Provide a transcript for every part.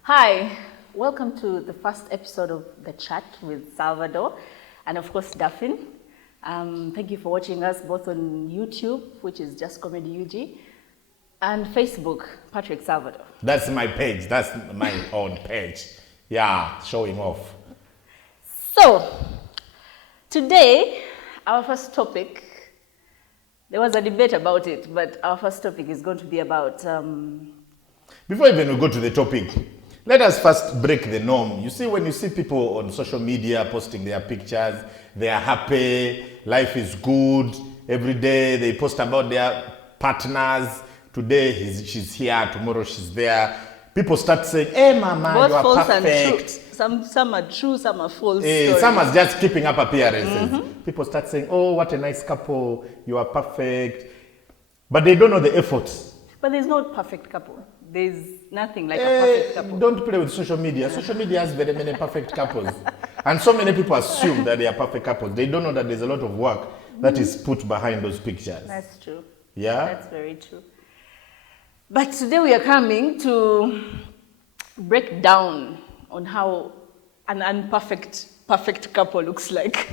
Hi, welcome to the first episode of The Chat with Salvador and of course Daphine. Thank you for watching us both on YouTube, which is Just Comedy UG, and Facebook, Patrick Salvador. That's my page, that's my own page. Yeah, showing off. So, today, our first topic, there was a debate about it, but our first topic is going to be about... Before even we go to the topic, let us first break the norm. You see, when you see people on social media posting their pictures, they are happy, life is good, every day they post about their partners. Today she's here, tomorrow she's there. People start saying, hey mama, both you are false perfect. And true. Some are true, some are false. Some are just keeping up appearances. People start saying, oh, what a nice couple, you are perfect. But they don't know the effort. But there's no perfect couple. There's nothing like a perfect couple. Don't play with social media. Social media has very many perfect couples. And so many people assume that they are perfect couples. They don't know that there's a lot of work that is put behind those pictures. That's true. Yeah? That's very true. But today we are coming to break down on how an perfect couple looks like.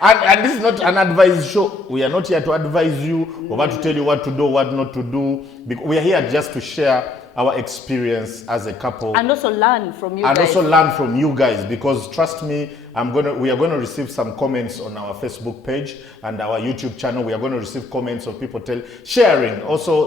And this is not an advice show. We are not here to advise you or what to tell you what to do, what not to do. We are here just to share our experience as a couple. And also learn from you guys. And also learn from you guys, because trust me, we are going to receive some comments on our Facebook page and our YouTube channel. We are going to receive comments of people sharing, also,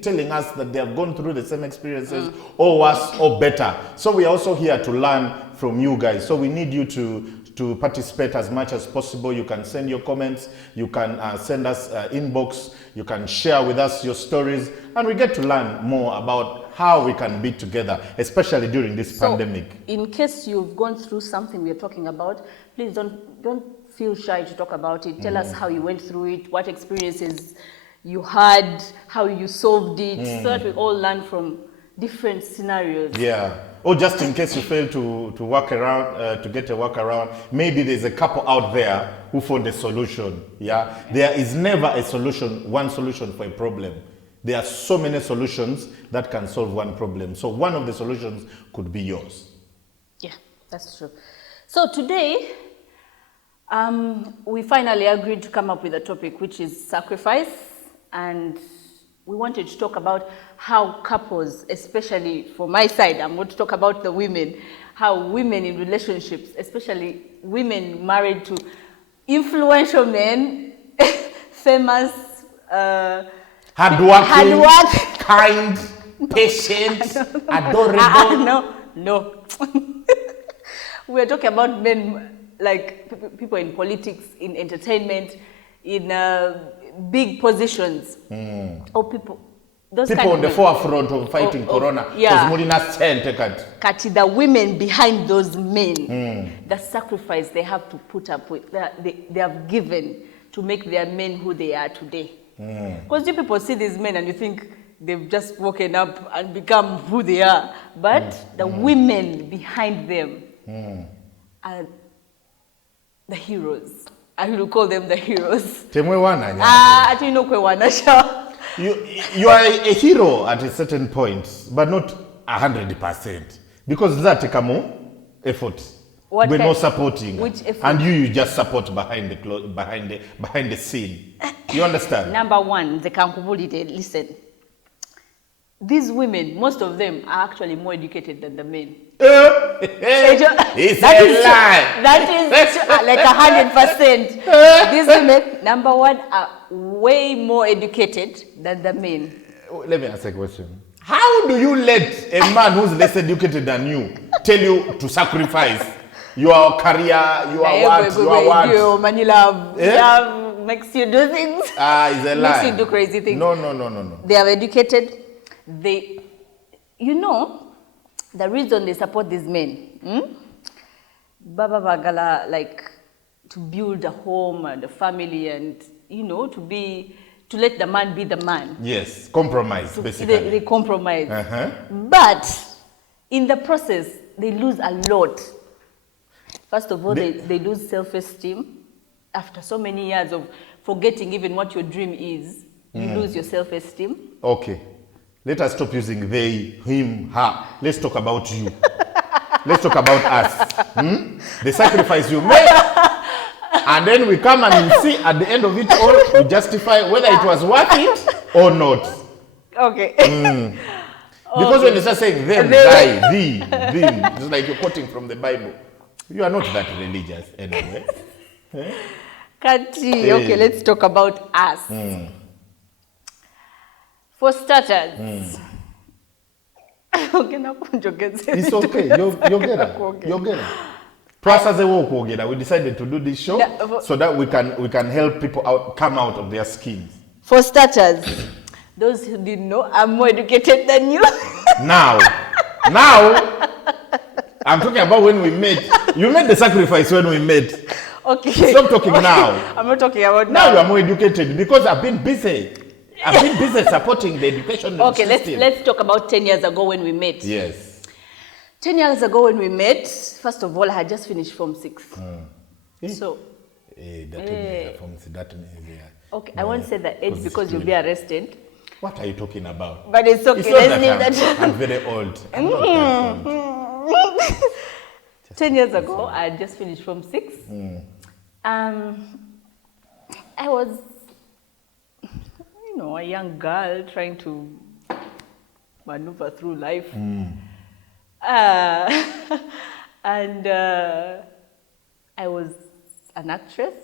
telling us that they have gone through the same experiences or worse or better. So we are also here to learn from you guys. So we need you to participate as much as possible. You can send your comments, you can send us inbox, you can share with us your stories, and we get to learn more about how we can be together, especially during this pandemic. In case you've gone through something we are talking about, please don't feel shy to talk about it. Tell us how you went through it, what experiences you had, how you solved it, so that we all learn from different scenarios. Yeah. Or just in case you fail to work around, to get a workaround, maybe there's a couple out there who found a solution. Yeah. There is never one solution for a problem. There are so many solutions that can solve one problem. So one of the solutions could be yours. Yeah, that's true. So today, we finally agreed to come up with a topic, which is sacrifice. And we wanted to talk about how couples, especially for my side, I'm going to talk about the women, how women in relationships, especially women married to influential men, famous, hardworking, kind, patient, adorable. No. We're talking about men, like people in politics, in entertainment, in big positions, or people on the forefront of fighting corona. Yeah. Kati, the women behind those men, the sacrifice they have to put up with, they have given to make their men who they are today. Because you people see these men and you think they've just woken up and become who they are, but the women behind them are the heroes. I will call them the heroes. You are a hero at a certain point, but not 100%. Because that takes more effort. We're not supporting. Which effort? And you just support behind the scene. You understand? Number one, the Kankubulite, listen. These women, most of them are actually more educated than the men. It's a lie. That is like 100%. These women, number one, are way more educated than the men. Let me ask a question. How do you let a man who's less educated than you tell you to sacrifice your career, your what? Love makes you do things. It's a lie. Makes you do crazy things. No. They are educated. The reason they support these men, Baba Bagala, like to build a home and a family and, to let the man be the man. Yes, compromise, basically. They compromise. But in the process, they lose a lot. First of all, they lose self-esteem. After so many years of forgetting even what your dream is, you lose your self-esteem. Okay. Let us stop using they, him, her. Let's talk about you. Let's talk about us. The sacrifice you made. And then we come and we see at the end of it all, we justify whether it was worth it or not. Okay. Because when you start saying them, thy, thee, them, it's like you're quoting from the Bible. You are not that religious anyway. Kati, okay, let's talk about us. For starters, it's okay. You're getting. Plus, as we decided to do this show so that we can help people out come out of their skins. For starters, those who didn't know, I'm more educated than you. Now, I'm talking about when we met. You made the sacrifice when we met. Okay. Stop talking now. I'm not talking about now. Now you are more educated because I've been busy. I've been busy supporting the education system. Let's talk about 10 years ago when we met. Yes. 10 years ago when we met, first of all, I had just finished Form 6. So. That means, okay, I won't say the age because you'll be arrested. What are you talking about? But it's okay. Let's leave that. I'm very old. I'm not that old. 10 years ago, I had just finished Form 6. I was, a young girl trying to maneuver through life. And I was an actress.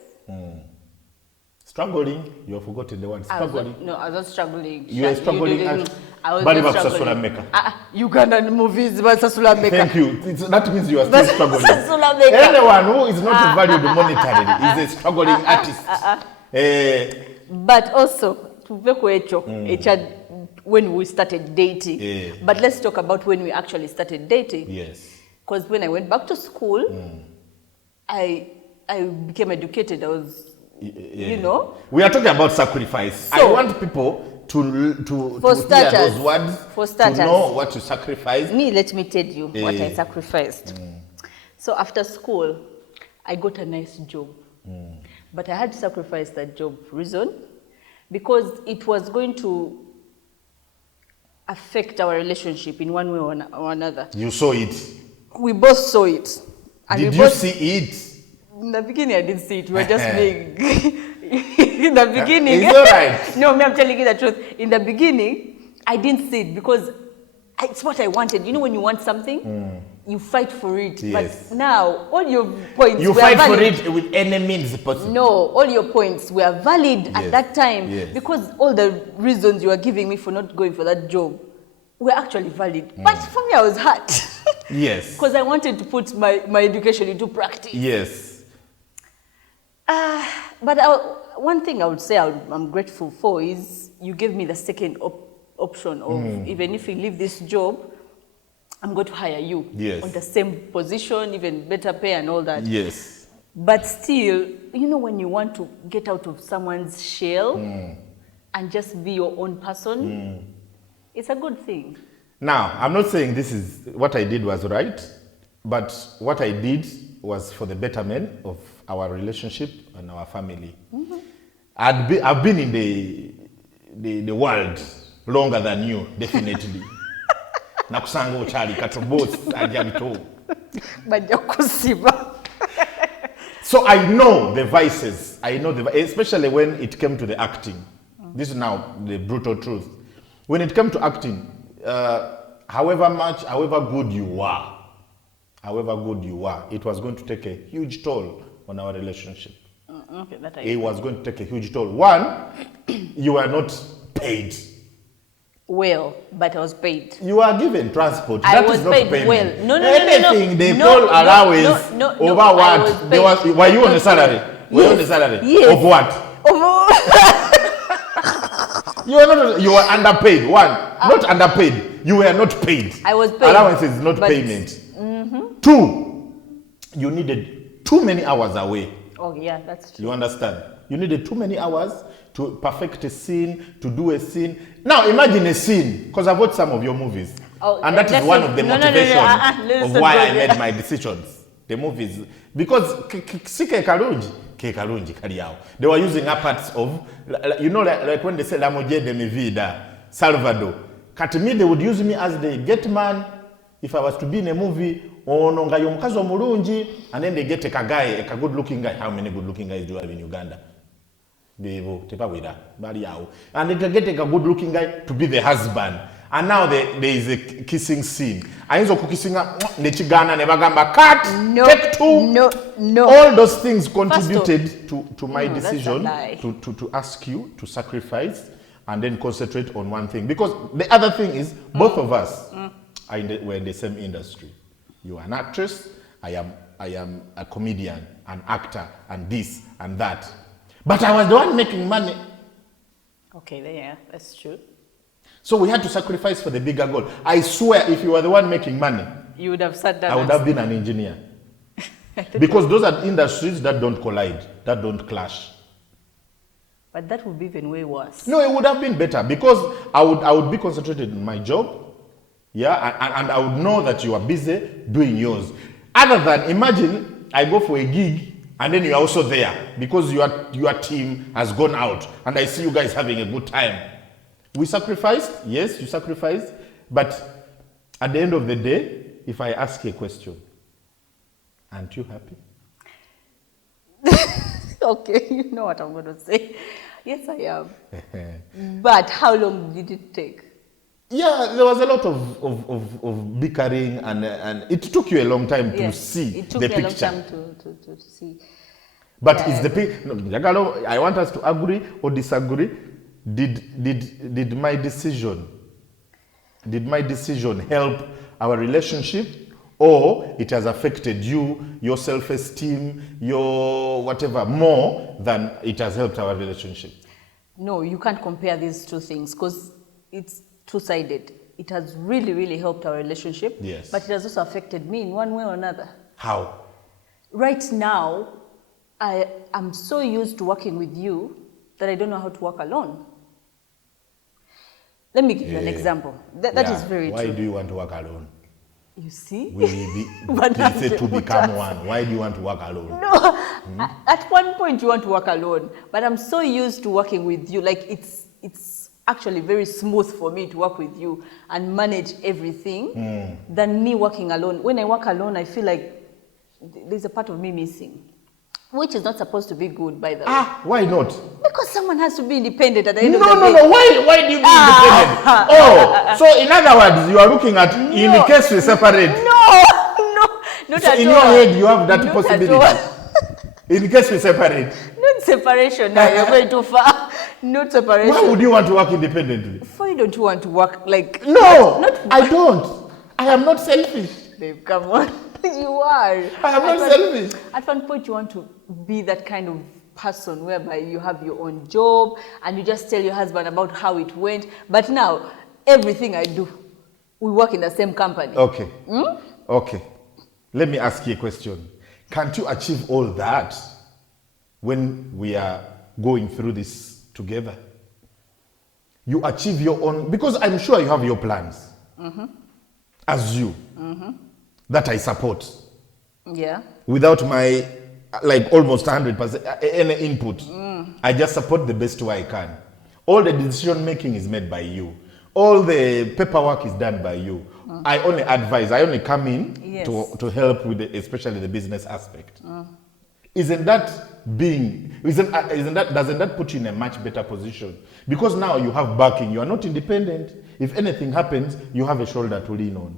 Struggling? You have forgotten the word. Struggling? I was not struggling. You were struggling at struggling. Ugandan movies, but Sasulameka. Thank you. That means you are still struggling. Anyone who is not valued monetarily is a struggling artist. But also, when we started dating. But let's talk about when we actually started dating. Yes. Because when I went back to school, I became educated. I was, We are talking about sacrifice. So, I want people to hear those words, for starters, to know what to sacrifice. Let me tell you what I sacrificed. So after school, I got a nice job. But I had to sacrifice that job. Reason? Because it was going to affect our relationship in one way or another. You saw it? We both saw it. And did you see it? In the beginning, I didn't see it. We were just being... in the beginning... It's all right. No, I'm telling you the truth. In the beginning, I didn't see it because it's what I wanted. You know when you want something, you fight for it. Yes. But now, all your points you fight valid. For it with any means possible. No, all your points were valid at that time because all the reasons you were giving me for not going for that job were actually valid. But for me, I was hurt. Yes. Because I wanted to put my education into practice. Yes. But one thing I would say I'm grateful for is you gave me the second option of even if you leave this job, I'm going to hire you on the same position, even better pay and all that. Yes. But still, when you want to get out of someone's shell and just be your own person, it's a good thing. Now, I'm not saying this is what I did was right, but what I did was for the betterment of our relationship and our family. I've been in the world longer than you, definitely. Nakusanga uchali katobos ajabito. So I know the vices. Especially when it came to the acting. This is now the brutal truth. When it came to acting, however good you are, it was going to take a huge toll on our relationship. It was going to take a huge toll. One, you were not paid. Well, but I was paid. You are given transport. I was paid well. No. Anything they call allowance over what? Were you on a salary? Were you on a salary? Yes. Of what? You were underpaid. One, not underpaid. You were not paid. I was paid. Allowance is not payment. Two, you needed too many hours away. Oh yeah, that's true. You understand? You needed too many hours to perfect a scene, to do a scene. Now imagine a scene, because I've watched some of your movies. And that is one of the motivations of why I made my decisions. The movies. Because they were using a parts of, like when they say La Mujer de mi vida, Salvado, Kati me, they would use me as the gate man if I was to be in a movie. Ono nga yomukazi omulungi, and then they get a guy, a good looking guy. How many good looking guys do you have in Uganda? Bebo, tepa wida, bari yao. And they get a good looking guy to be the husband. And now there is a kissing scene. Ainzo kukisinga nechigana nebagamba cut. No, take two. No. All those things contributed to my decision to ask you to sacrifice and then concentrate on one thing. Because the other thing is both of us were in the same industry. You are an actress. I am a comedian, an actor, and this and that. But I was the one making money. Okay, yeah, that's true. So we had to sacrifice for the bigger goal. I swear, if you were the one making money, you would have sat down. I would have been an engineer. Because those are industries that don't collide, that don't clash. But that would be even way worse. No, it would have been better because I would be concentrated in my job. Yeah, and I would know that you are busy doing yours. Other than, imagine I go for a gig and then you are also there because your team has gone out and I see you guys having a good time. We sacrificed, yes, you sacrificed, but at the end of the day, if I ask you a question, aren't you happy? Okay, you know what I'm going to say. Yes, I am. But how long did it take? Yeah, there was a lot of bickering and it took you a long time to see the picture. It took me a long time to see. But it's the picture. No, I want us to agree or disagree. Did my decision help our relationship, or it has affected you, your self-esteem, your whatever, more than it has helped our relationship? No, you can't compare these two things because it's two-sided. It has really, really helped our relationship. Yes. But it has also affected me in one way or another. How? Right now, I'm so used to working with you that I don't know how to work alone. Let me give you an example. That is very true. Why do you want to work alone? You see? We said to become one. Why do you want to work alone? No, at one point you want to work alone, but I'm so used to working with you. Like it's actually very smooth for me to work with you and manage everything than me working alone. When I work alone, I feel like there's a part of me missing. Which is not supposed to be good, by the way. Why not? Because someone has to be independent at the end of the day. No. Why do you be independent? So in other words, you are looking at in the case we separate. No, not so at all. In your head, you have that possibility. In case we separate. Not separation. Now you're going too far. Not separation. Why would you want to work independently? Why don't you want to work like? No, I don't. I am not selfish. Babe, come on. You are. I am not selfish. At one point, you want to be that kind of person whereby you have your own job and you just tell your husband about how it went. But now, everything I do, we work in the same company. Okay. Okay. Let me ask you a question. Can't you achieve all that when we are going through this together? You achieve your own, because I'm sure you have your plans. As you. That I support. Yeah. Without my, like almost 100% any input. I just support the best way I can. All the decision making is made by you. All the paperwork is done by you. I only advise, I only come in to help with especially the business aspect. Doesn't that put you in a much better position? Because now you have backing, you are not independent. If anything happens, you have a shoulder to lean on.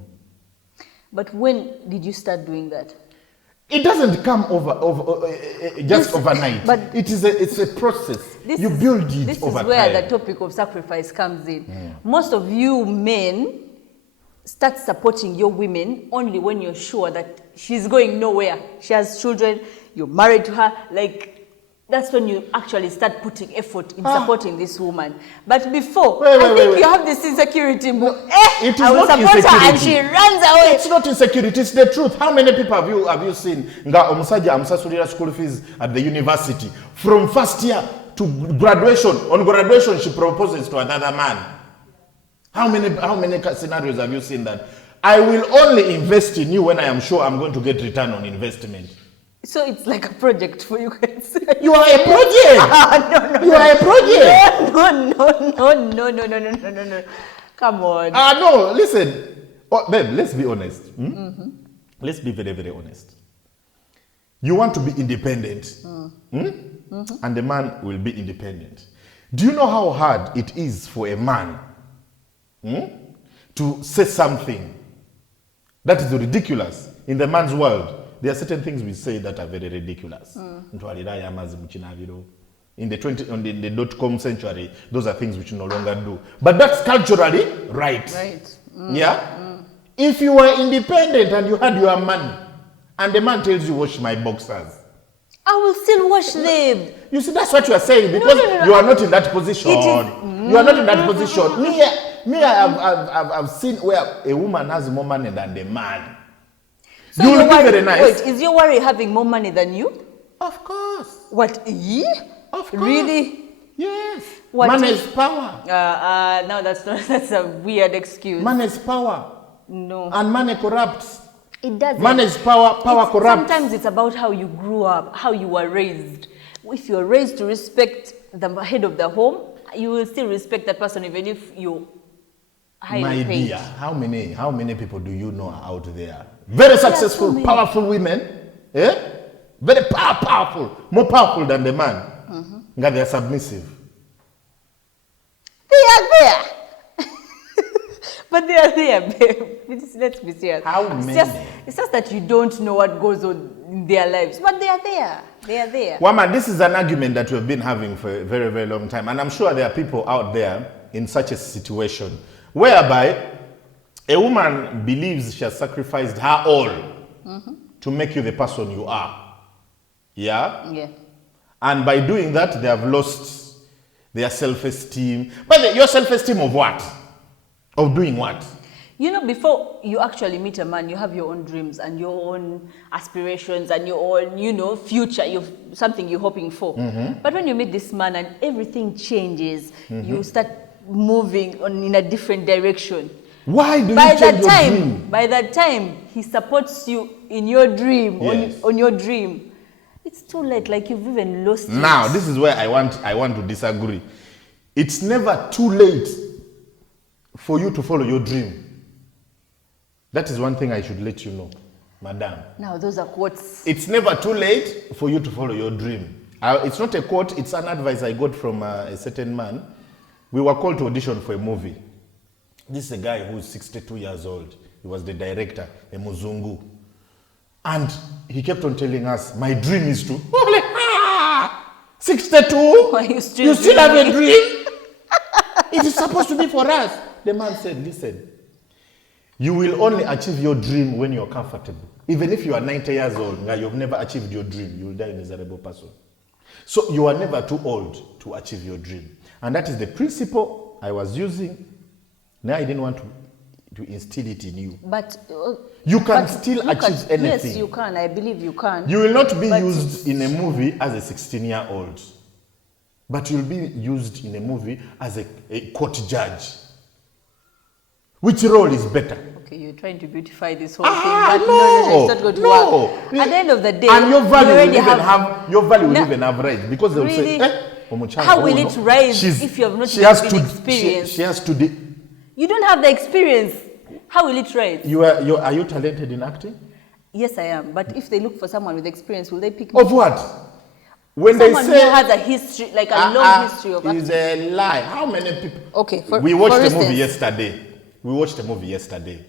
But when did you start doing that? It doesn't come just overnight. But it's a process. You build it over time. This is where the topic of sacrifice comes in. Most of you men start supporting your women only when you're sure that she's going nowhere. She has children, you're married to her. Like, that's when you actually start putting effort in supporting this woman. But before, I think you have this insecurity. It is not insecurity. And she runs away. It's not insecurity, it's the truth. How many people have you seen? Nga omusaja amusasulira school fees at the university. From first year to graduation. On graduation, she proposes to another man. How many scenarios have you seen that? I will only invest in you when I am sure I'm going to get return on investment. So it's like a project for you guys. You are a project. No. You are a project. No. Come on. No, listen. Oh, babe, let's be honest. Let's be very, very honest. You want to be independent. And the man will be independent. Do you know how hard it is for a man to say something that is ridiculous? In the man's world, there are certain things we say that are very ridiculous. In the .com century, those are things which you no longer do. But that's culturally right. Yeah? If you were independent and you had your money, and the man tells you, wash my boxers, I will still wash them. You see, that's what you are saying, because you are not in that position. You are not in that position. Me, I've seen where a woman has more money than the man. So you will be very nice. Wait, is your worry having more money than you? Of course. What? Of course. Really? Yes. What money is power. No, that's a weird excuse. Money is power. No. And money corrupts. It doesn't. Money is power, power corrupts. Sometimes it's about how you grew up, how you were raised. If you're raised to respect the head of the home, you will still respect that person even if you're highly paid. My dear, how many people do you know are out there? Very successful, powerful women. Very powerful. More powerful than the man. They are submissive. They are there. But they are there, babe. Let's be serious. How many? It's just that you don't know what goes on in their lives. But they are there. They are there. Wama, this is an argument that we've been having for a very, very long time. And I'm sure there are people out there in such a situation whereby a woman believes she has sacrificed her all to make you the person you are. Yeah? Yeah. And by doing that, they have lost their self-esteem. But your self-esteem of what? Of doing what? You know, before you actually meet a man, you have your own dreams and your own aspirations and your own, future, something you're hoping for. But when you meet this man and everything changes, you start moving in a different direction. Why do you change your dream? By that time, he supports you in your dream, on your dream. It's too late, like you've even lost it. Now, this is where I want to disagree. It's never too late for you to follow your dream. That is one thing I should let you know, madam. Now, those are quotes. It's never too late for you to follow your dream. It's not a quote, it's an advice I got from a certain man. We were called to audition for a movie. This is a guy who's 62 years old. He was the director, a Muzungu. And he kept on telling us, my dream is to... 62? You still have a dream? It is supposed to be for us. The man said, listen, you will only achieve your dream when you're comfortable. Even if you are 90 years old, you've never achieved your dream, you will die a miserable person. So you are never too old to achieve your dream. And that is the principle I was using. Now I didn't want to instill it in you. But you can still achieve anything. Yes, you can. I believe you can. You will not be used in a movie as a 16-year-old. But you'll be used in a movie as a court judge. Which role is better? Okay, you're trying to beautify this whole thing. But no, it's not going to work. At the end of the day, and your value will even have rise, because they'll say, how will it rise if you have not been experienced? She has to. You don't have the experience. How will it rise? Are you talented in acting? Yes, I am. But if they look for someone with experience, will they pick me? Of what? When someone they say who has a history, like a long history of acting. Is a lie. How many people? Okay, we watched the movie yesterday.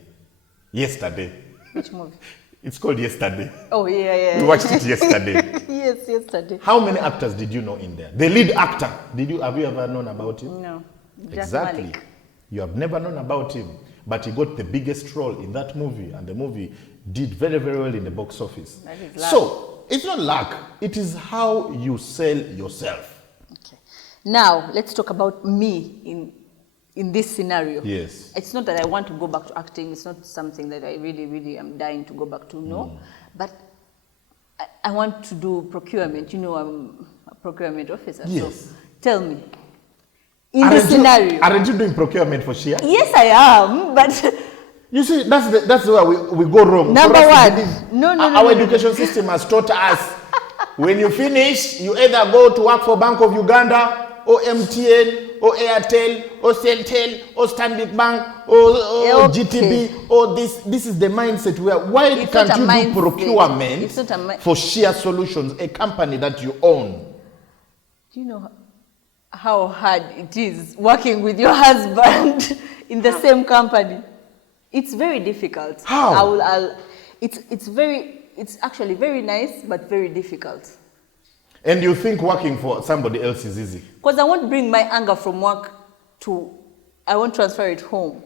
Yesterday. Which movie? It's called Yesterday. Oh, yeah. We watched it yesterday. Yes, yesterday. How many actors did you know in there? The lead actor. Have you ever known about him? No. Exactly. Malik. You have never known about him. But he got the biggest role in that movie, and the movie did very, very well in the box office. That is luck. So, it's not luck. It is how you sell yourself. Okay. Now, let's talk about me in this scenario. Yes. It's not that I want to go back to acting. It's not something that I really, really am dying to go back to, no. But I want to do procurement. You know, I'm a procurement officer. Yes. So tell me, in this scenario. Aren't you doing procurement for Shia? Yes, I am, but... You see, that's where we go wrong. Number one. Our education system has taught us, when you finish, you either go to work for Bank of Uganda, or MTN, or Airtel, or Celtel, or Stanbic Bank, or GTB, or this. This is the mindset where why can't you do procurement for shared solutions, a company that you own? Do you know how hard it is working with your husband in the same company? It's very difficult. How? It's actually very nice, but very difficult. And you think working for somebody else is easy? Because I won't bring my anger from work I won't transfer it home.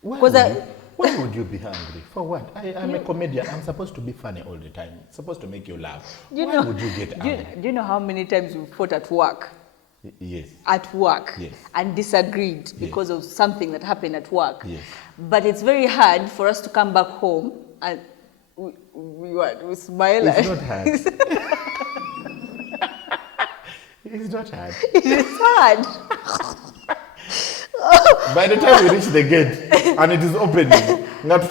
Why would you be angry? For what? I'm a comedian. I'm supposed to be funny all the time. I'm supposed to make you laugh. Why would you get angry? Do you know how many times we fought at work? Yes. At work. Yes. And disagreed because of something that happened at work. Yes. But it's very hard for us to come back home and we smile. It's not hard. It's not hard. It is hard. By the time we reach the gate and it is opening, it's not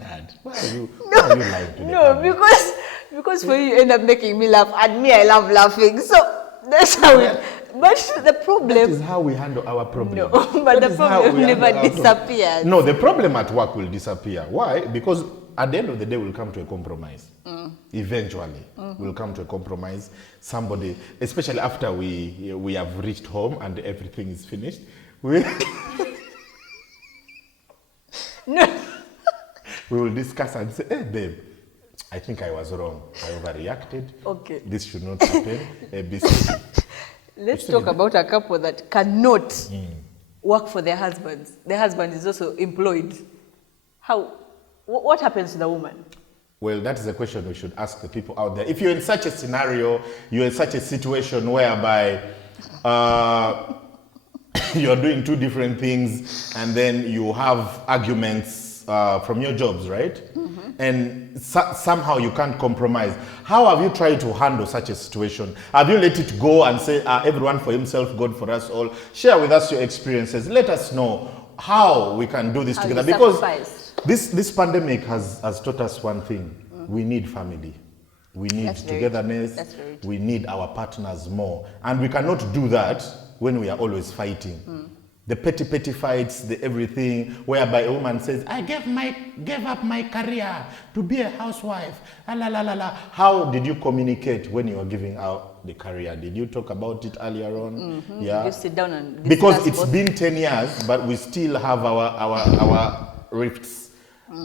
hard. Why are you lying to me? No, because for you end up making me laugh and me I love laughing. So that's how but the problem... That is how we handle our problem. No, but the problem never disappears. No, the problem at work will disappear. Why? Because at the end of the day, we'll come to a compromise. Eventually, we'll come to a compromise. Somebody, especially after we have reached home and everything is finished, we will discuss and say, hey, babe, I think I was wrong. I overreacted. Okay. This should not happen. Let's talk about a couple that cannot work for their husbands. Their husband is also employed. What happens to the woman? Well, that is a question we should ask the people out there. If you're in such a scenario, you're in such a situation whereby you're doing two different things and then you have arguments from your jobs, right? And somehow you can't compromise. How have you tried to handle such a situation? Have you let it go and say, everyone for himself, God for us all? Share with us your experiences. Let us know how we can do this together. Because this pandemic has taught us one thing. We need family. We need togetherness. We need our partners more. And we cannot do that when we are always fighting. The petty fights, the everything, whereby a woman says, I gave up my career to be a housewife. How did you communicate when you were giving out the career? Did you talk about it earlier on? Yeah. You sit down and discuss. Because it's been 10 years, but we still have our rifts.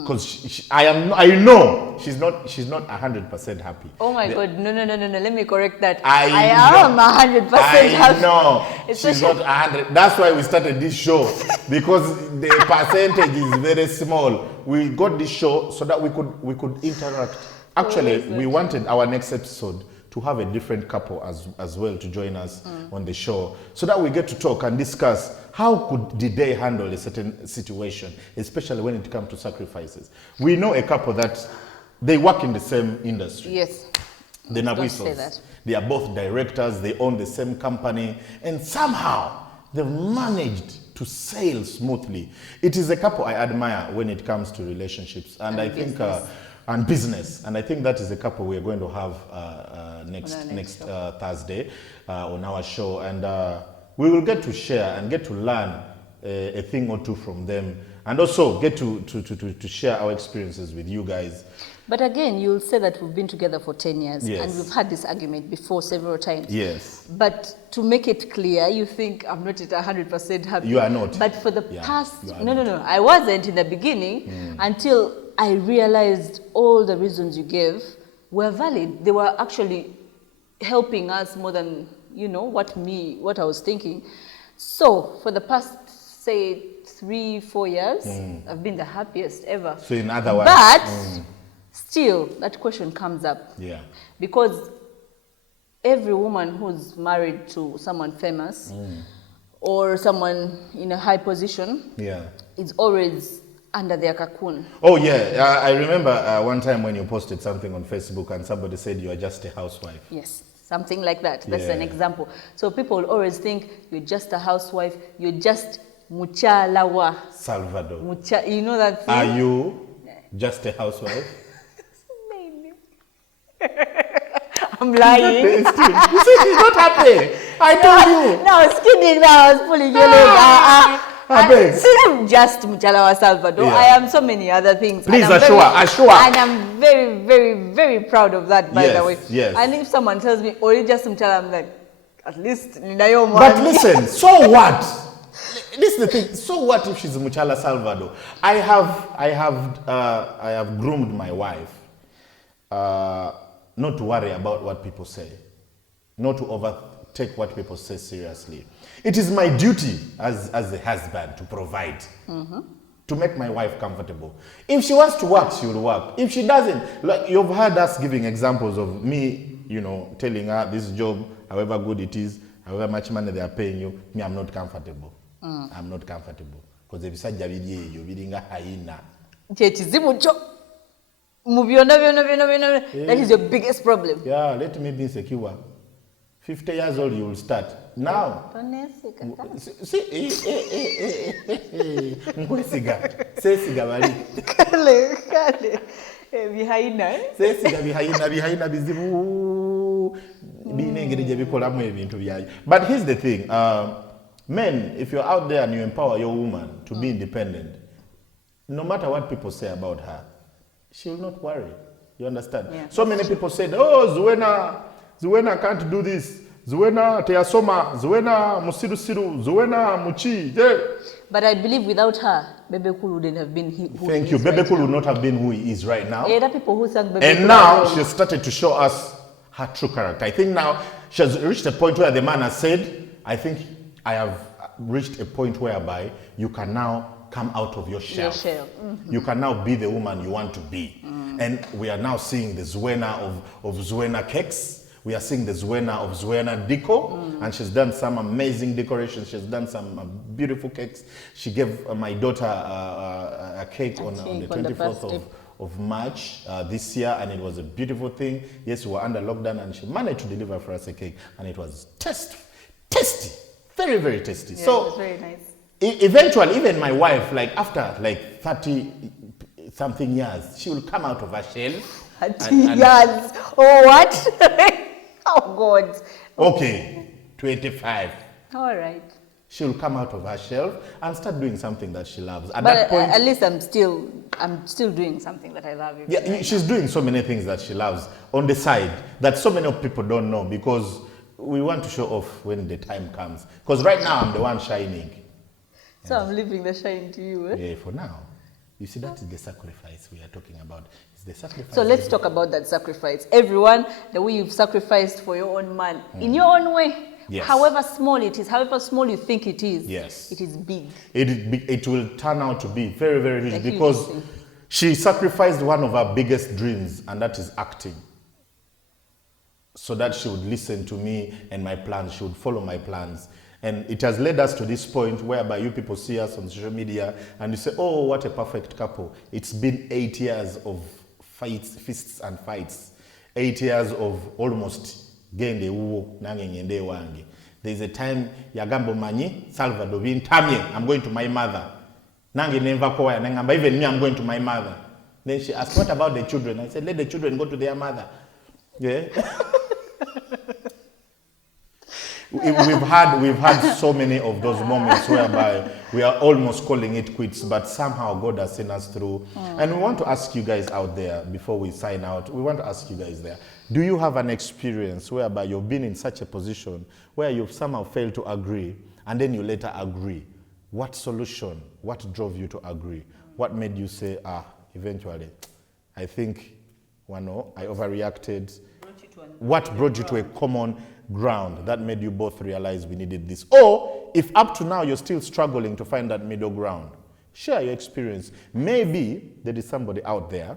Because I know she's not 100% happy. Oh my God, no, let me correct that. I am 100% happy. I know, she's not 100. That's why we started this show, because the percentage is very small. We got this show so that we could interact. Actually, we wanted our next episode to have a different couple as well to join us on the show, so that we get to talk and discuss did they handle a certain situation, especially when it comes to sacrifices. We know a couple that they work in the same industry. Yes. The Nabisos. They are both directors, they own the same company, and somehow they've managed to sail smoothly. It is a couple I admire when it comes to relationships, and I think and business. And I think that is a couple we are going to have next Thursday on our show. And we will get to share and get to learn a thing or two from them, and also get to share our experiences with you guys. But again, you'll say that we've been together for 10 years, yes, and we've had this argument before several times. Yes. But to make it clear, you think I'm not at 100% happy. You are not. But for the past, no, I wasn't in the beginning until I realized all the reasons you gave were valid. They were actually helping us more than, what I was thinking. So for the past, say, 3-4 years, I've been the happiest ever. So in other words, but still, that question comes up. Yeah. Because every woman who's married to someone famous or someone in a high position is always under their cocoon. Oh yeah, I remember one time when you posted something on Facebook and somebody said you are just a housewife. Yes, something like that. That's an example. So people always think you're just a housewife, you're just muchalawa. Salvado. You know that thing? Are you just a housewife? Maybe. I'm lying. You see, she's not happy. I told you. No, I was kidding. Now I was pulling your leg. I'm just Muchala wa Salvador. Yeah. I am so many other things. Please and assure. And I'm very, very, very proud of that, by the way. Yes. And if someone tells me, or just Muchala, I'm like, at least Ninayo. But listen, so what? This is the thing. So what if she's Muchala Salvador? I have groomed my wife not to worry about what people say, not to overtake what people say seriously. It is my duty as a husband to provide, to make my wife comfortable. If she wants to work, she will work. If she doesn't, like you've heard us giving examples of me, telling her this job, however good it is, however much money they are paying you, me, I'm not comfortable. I'm not comfortable. Because if you you're reading a hyena. That is your biggest problem. Yeah, let me be insecure. 50 years old, you will start. Now. See, say siga bali. Kale. Behind. Say siga behind bizibu. Binengereje bikolamu ebintu byayo. But here's the thing. Men, if you're out there and you empower your woman to be independent, no matter what people say about her, she will not worry. You understand? Yeah, so many people said, oh, Zuena can't do this. Zuena Teasoma, Zuena Musiru, Zuena Muchi. Yeah. But I believe without her, Bebe Cool wouldn't have been who Thank you. Bebe Cool would not have been who he is right now. Yeah, people who sang Bebe and now she has started to show us her true character. I think now she has reached a point where the man has said, I think I have reached a point whereby you can now come out of your shell. You can now be the woman you want to be. And we are now seeing the Zuena of Zuena cakes. We are seeing the Zuena of Zuena Deco. And she's done some amazing decorations. She's done some beautiful cakes. She gave my daughter a cake on the 24th of March this year, and it was a beautiful thing. Yes, we were under lockdown, and she managed to deliver for us a cake, and it was tasty. Very, very tasty. Yeah, so it was very nice. Eventually, even my wife, like after like 30 something years, she will come out of her shell. 30 years? Oh, what? Oh, God. Okay, 25. All right. She will come out of her shell and start doing something that she loves. At but that point, at least I'm still doing something that I love. Yeah, right, she's doing so many things that she loves on the side that so many people don't know, because we want to show off when the time comes. Because right now I'm the one shining. So I'm leaving the shine to you, eh? Yeah, for now. You see, that is the sacrifice we are talking about. It's the sacrifice. So let's talk about that sacrifice. Everyone, the way you've sacrificed for your own man, in your own way. Yes. However small it is, however small you think it is, yes, it is big. It will turn out to be very, very huge, because she sacrificed one of her biggest dreams, and that is acting. So that she would listen to me and my plans, she would follow my plans. And it has led us to this point whereby you people see us on social media and you say, oh, what a perfect couple. It's been 8 years of fights, fists and fights. 8 years of almost gende uwo nange ngende wange. There's a time yagambo manyi Salvador bintamye, I'm going to my mother. Nange nemva koya nangamba, even me, I'm going to my mother. Then she asked, what about the children? I said, let the children go to their mother. Yeah. We've had so many of those moments whereby we are almost calling it quits, but somehow God has seen us through. And we want to ask you guys out there, before we sign out, we want to ask you guys there, do you have an experience whereby you've been in such a position where you've somehow failed to agree and then you later agree? What solution? What drove you to agree? What made you say, eventually, I think, I overreacted? What brought you to a common ground that made you both realize we needed this? Or if up to now you're still struggling to find that middle ground, share your experience. Maybe there is somebody out there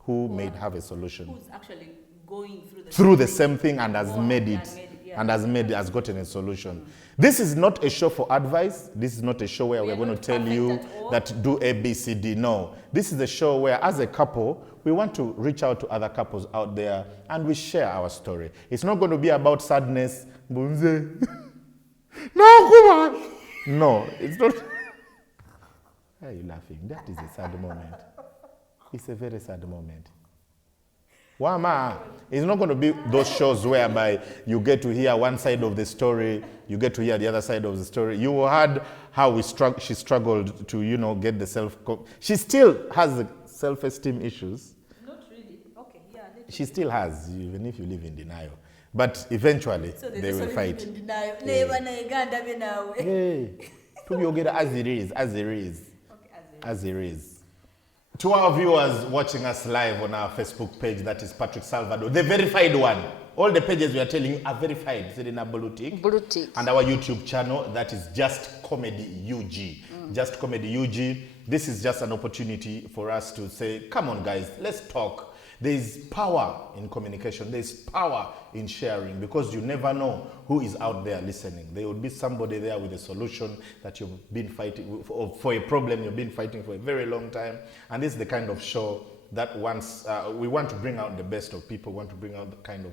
who may have a solution. Who's actually going through the same thing and has made it, and has gotten a solution. This is not a show for advice. This is not a show where we're going to tell you that do A, B, C, D. No. This is a show where, as a couple, we want to reach out to other couples out there and we share our story. It's not going to be about sadness. No, come on. No, it's not. Why are you laughing? That is a sad moment. It's a very sad moment. Wama. It's not going to be those shows whereby you get to hear one side of the story, you get to hear the other side of the story. You heard how she struggled to, you know, get the she still has the self-esteem issues. Not really. Okay, yeah. She still has, even if you live in denial. But eventually, so they will fight. In denial. Hey, to get as it is, as it is, as it is. To our viewers watching us live on our Facebook page, that is Patrick Salvado, the verified one. All the pages we are telling you are verified. Serena Bulutik. And our YouTube channel, that is Just Comedy UG. Just Comedy UG. This is just an opportunity for us to say, come on guys, let's talk. There is power in communication. There is power in sharing, because you never know who is out there listening. There will be somebody there with a solution that you've been fighting for a problem you've been fighting for a very long time. And this is the kind of show that we want to bring out the best of people, want to bring out the kind of...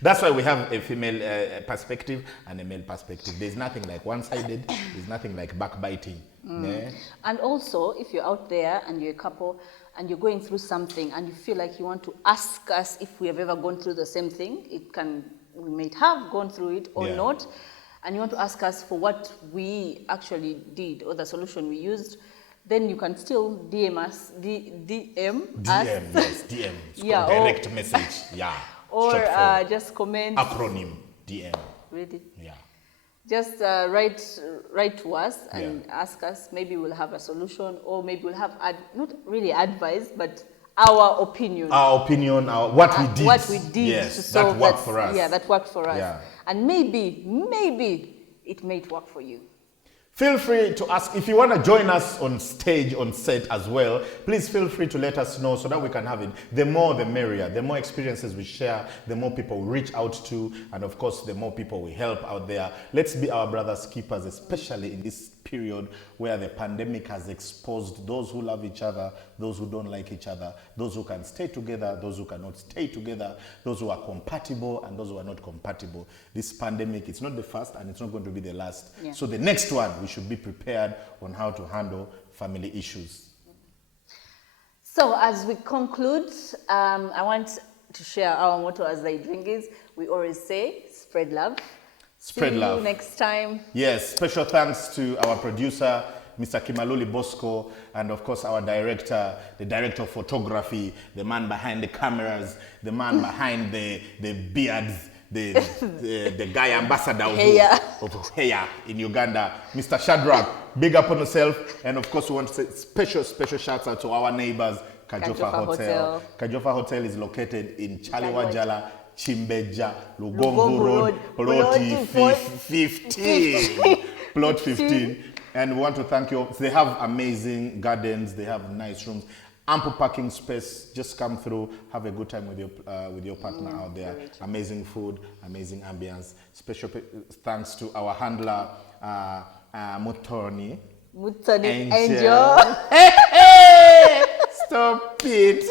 that's why we have a female perspective and a male perspective. There's nothing like one-sided. There's nothing like backbiting. Yeah? And also, if you're out there and you're a couple and you're going through something and you feel like you want to ask us if we have ever gone through the same thing, we might have gone through it or not, and you want to ask us for what we actually did or the solution we used, then you can still DM us, DM us. Yes, DM. Yeah, direct message, yeah. Or just comment. Acronym, DM. Really? Yeah. Just write to us and ask us. Maybe we'll have a solution, or maybe we'll have, not really advice, but our opinion. Our opinion, what we did. What we did to solve that worked for us. Yeah, that worked for us. Yeah. And maybe it might work for you. Feel free to ask. If you want to join us on stage, on set as well, please feel free to let us know so that we can have it. The more, the merrier. The more experiences we share, the more people we reach out to, and of course, the more people we help out there. Let's be our brothers' keepers, especially in this period where the pandemic has exposed those who love each other, those who don't like each other, those who can stay together, those who cannot stay together, those who are compatible and those who are not compatible. This pandemic, it's not the first and it's not going to be the last. Yeah. So the next one, we should be prepared on how to handle family issues. So as we conclude, I want to share our motto as I drink is, we always say, spread love. Spread love. See you next time. Yes, special thanks to our producer, Mr. Kimaluli Bosco, and of course our director, the director of photography, the man behind the cameras, the man behind the beards, the guy ambassador of hair in Uganda, Mr. Shadrach. Big up on yourself. And of course we want to say special shouts out to our neighbors, Kajofa Hotel. Kajofa Hotel is located in Chaliwajala, Chimbeja, Lugongo Road, Plot 15. Plot 15. And we want to thank you. They have amazing gardens. They have nice rooms. Ample parking space. Just come through. Have a good time with your partner out there. Amazing food. Amazing ambience. Special thanks to our handler, Mutoni. Angel. Hey! Stop it.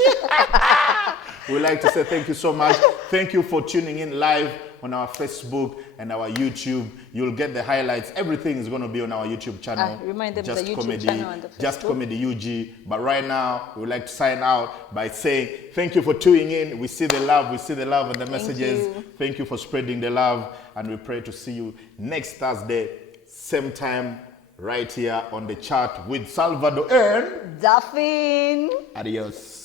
We'd like to say thank you so much. Thank you for tuning in live on our Facebook and our YouTube. You'll get the highlights. Everything is going to be on our YouTube channel. Remind them Just the YouTube Comedy, channel and the Facebook. Just Comedy UG. But right now, we would like to sign out by saying thank you for tuning in. We see the love. We see the love and the messages. Thank you for spreading the love. And we pray to see you next Thursday, same time, right here on the chat with Salvado and Daphine. Adios.